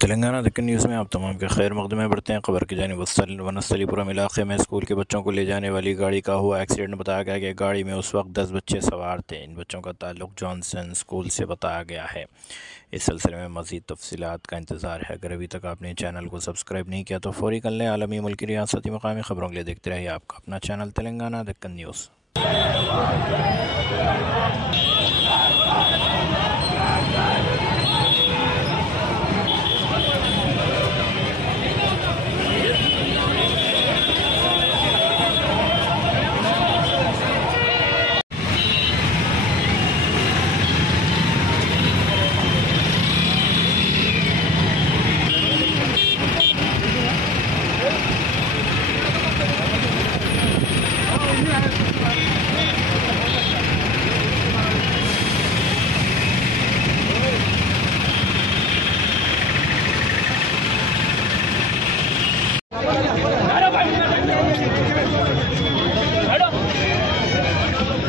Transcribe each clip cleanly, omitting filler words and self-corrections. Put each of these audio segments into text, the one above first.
Telangana Deccan news में आप तमाम के खैर मकदम में बढ़ते हैं। खबर की जानिब वनस्थलीपुरम इलाके में स्कूल के बच्चों को ले जाने वाली गाड़ी का हुआ एक्सीडेंट। बताया गया कि गाड़ी में उस वक्त 10 बच्चे सवार थे। इन बच्चों का ताल्लुक जॉनसन स्कूल से बताया गया है। इस सिलसिले में मज़ीद तफसीलात का इंतज़ार है। अगर अभी तक आपने चैनल को सब्सक्राइब नहीं किया तो फ़ौरी कर लें। आलमी, मुल्की, रियासती, मकामी खबरों के लिए देखते रहिए आपका अपना चैनल तेलंगाना दक्कन न्यूज़।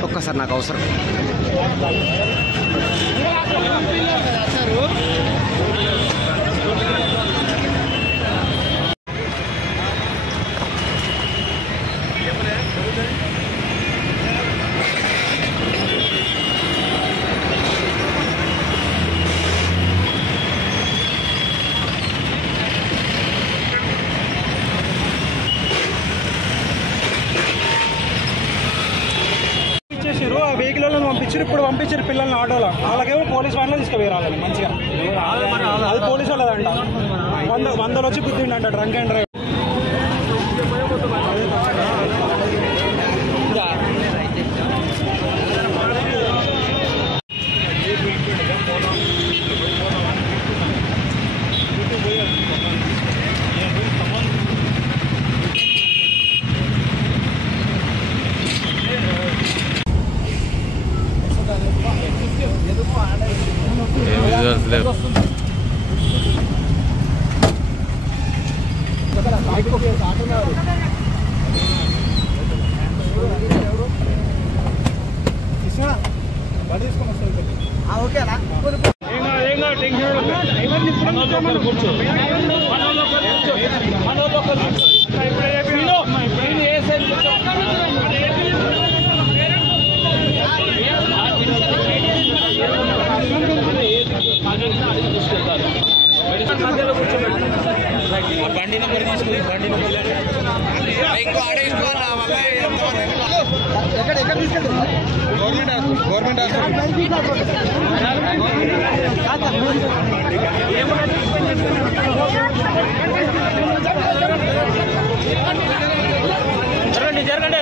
ఒక్కసారి నాకు అవసరం. వెహికల్ పంపించారు. ఇప్పుడు పంపించారు పిల్లల్ని ఆటోలో. వాళ్ళకేమో పోలీస్ వ్యాన్లో తీసుకుపోయాలి మంచిగా. అది పోలీసు వాళ్ళదంట. 100 వచ్చి గుద్దిండంట డ్రంక్ అండ్ డ్రైవ్. బండి నెంబర్ తీసుకుని బండి నెంబర్ ఎక్కడ తీసుకెళ్తారు? గవర్నమెంట్ జరగండి.